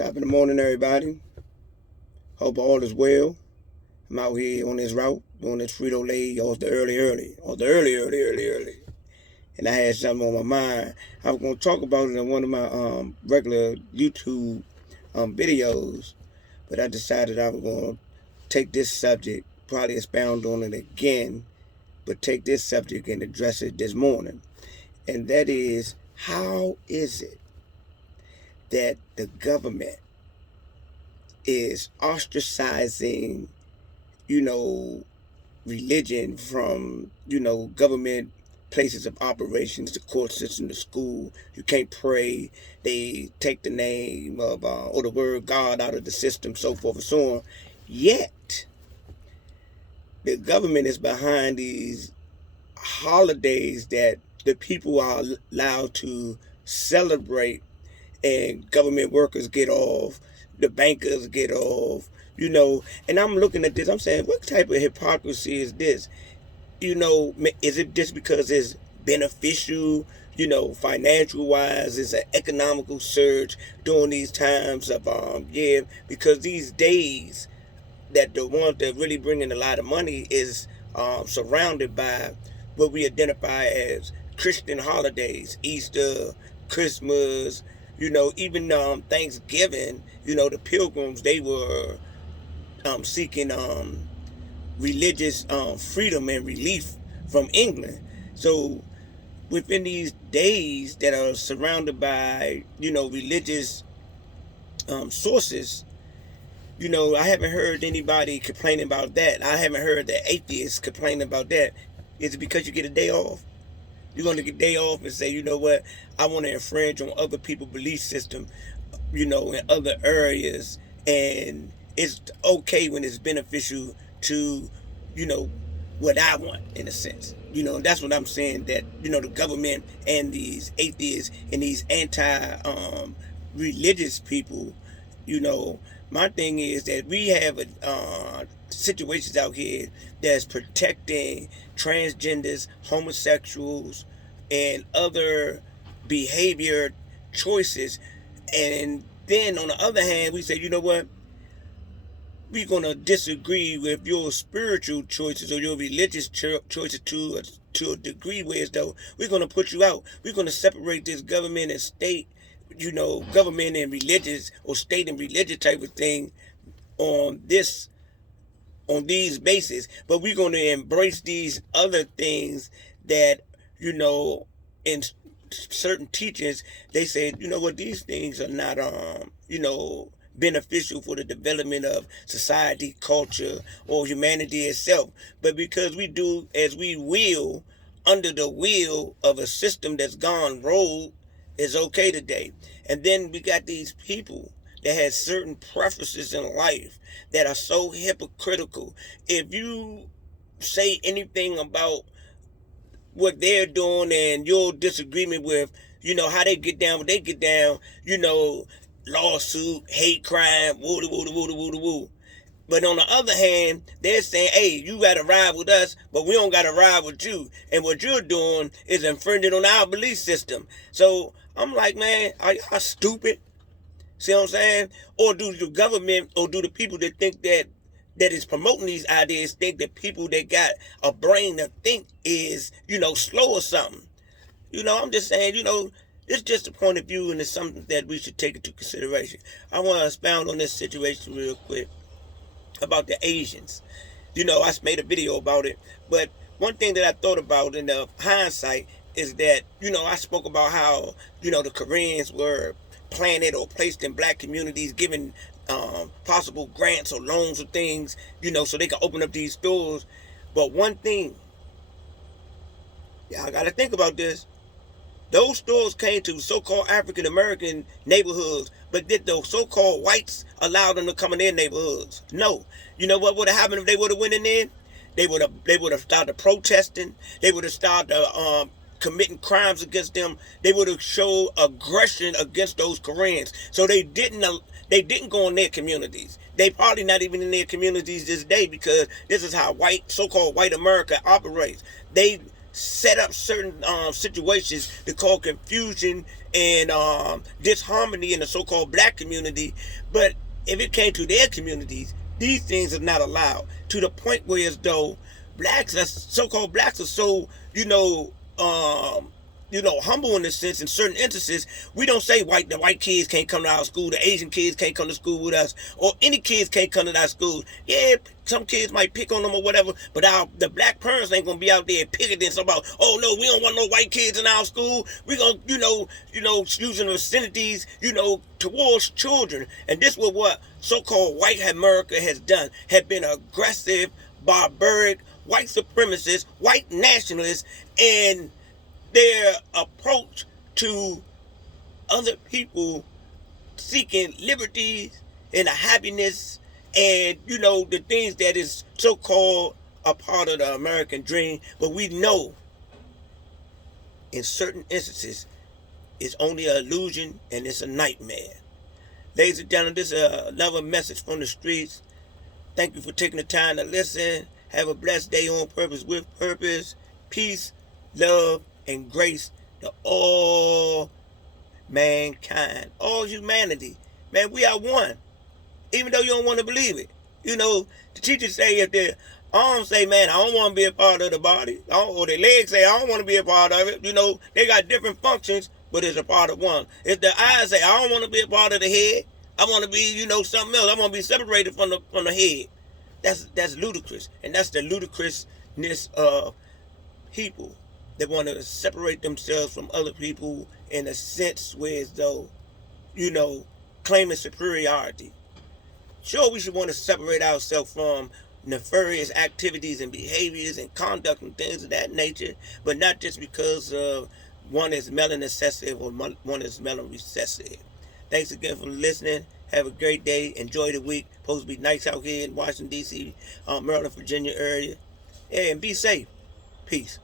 Top of the morning, everybody. Hope all is well. I'm out here on this route doing this Frito Lay or the early. And I had something on my mind. I was going to talk about it in one of my regular YouTube videos, but I decided I was going to take this subject, probably expound on it again, but take this subject and address it this morning. And that is, how is it that the government is ostracizing, religion from, government places of operations, the court system, the school? You can't pray. They take the name of or the word God out of the system, so forth and so on. Yet, the government is behind these holidays that the people are allowed to celebrate, and government workers get off, the bankers get off, and I'm looking at this, I'm saying, what type of hypocrisy is this? Is it just because it's beneficial, financial wise, it's an economical surge during these times of, because these days that the ones that really bring in a lot of money is surrounded by what we identify as Christian holidays, Easter, Christmas, even Thanksgiving. The Pilgrims, they were seeking religious freedom and relief from England. So within these days that are surrounded by, religious sources, I haven't heard anybody complaining about that. I haven't heard the atheists complaining about that. Is it because you get a day off? You're going to get a day off and say, you know what, I want to infringe on other people's belief system, in other areas. And it's okay when it's beneficial to, what I want, in a sense. That's what I'm saying, that, the government and these atheists and these anti-religious people, my thing is that we have situations out here that's protecting transgenders, homosexuals, and other behavior choices. And then on the other hand, we say, you know what? We're going to disagree with your spiritual choices or your religious choices to a degree where as though we're going to put you out. We're going to separate this government and state, government and religious, or state and religious type of thing on these bases. But we're going to embrace these other things that, in certain teachings, they say, what, these things are not, beneficial for the development of society, culture, or humanity itself. But because we do as we will, under the will of a system that's gone rogue, is okay today. And then we got these people that has certain preferences in life that are so hypocritical. If you say anything about what they're doing and your disagreement with, how they get down, what they get down, lawsuit, hate crime, woo. But on the other hand, they're saying, hey, you got to ride with us, but we don't got to ride with you. And what you're doing is infringing on our belief system. So I'm like, man, are y'all stupid? See what I'm saying? Or do the government, or do the people that think that is promoting these ideas think that people that got a brain to think is, slow or something? I'm just saying, it's just a point of view, and it's something that we should take into consideration. I want to expound on this situation real quick about the Asians. I made a video about it, but one thing that I thought about in the hindsight is that, I spoke about how, the Koreans were planted or placed in black communities, given possible grants or loans or things, so they can open up these stores. But one thing, y'all got to think about this. Those stores came to so-called African-American neighborhoods, but did the so-called whites allow them to come in their neighborhoods? No. You know what would have happened if they would have went in there? They would have started protesting. They would have started committing crimes against them. They would have showed aggression against those Koreans. So they didn't go in their communities. They probably not even in their communities this day, because this is how so-called white America operates. They set up certain situations to cause confusion and disharmony in the so-called black community. But if it came to their communities, these things are not allowed, to the point where as though blacks, so-called blacks, are so, humble in a sense. In certain instances, we don't say the white kids can't come to our school, the Asian kids can't come to school with us, or any kids can't come to our school. Yeah, some kids might pick on them or whatever, but the black parents ain't gonna be out there picketing about, oh no, we don't want no white kids in our school. We gonna, using the vicinities, towards children. And this was what so-called white America has done, have been aggressive, barbaric, white supremacists, white nationalists, and their approach to other people seeking liberties and a happiness and, the things that is so-called a part of the American dream. But we know in certain instances it's only an illusion and it's a nightmare. Ladies and gentlemen, this is another message from the streets. Thank you for taking the time to listen. Have a blessed day on purpose, with purpose. Peace, love, and grace to all mankind, all humanity. Man, we are one, even though you don't want to believe it. The teachers say, if their arms say, man, I don't want to be a part of the body, or their legs say, I don't want to be a part of it, they got different functions, but it's a part of one. If the eyes say, I don't want to be a part of the head, I want to be, something else, I want to be separated from the head. That's ludicrous, and that's the ludicrousness of people that want to separate themselves from other people in a sense where as though, claiming superiority. Sure, we should want to separate ourselves from nefarious activities and behaviors and conduct and things of that nature, but not just because one is melanin excessive or one is melanin recessive. Thanks again for listening. Have a great day. Enjoy the week. Supposed to be nice out here in Washington, D.C., Maryland, Virginia area. Yeah, and be safe. Peace.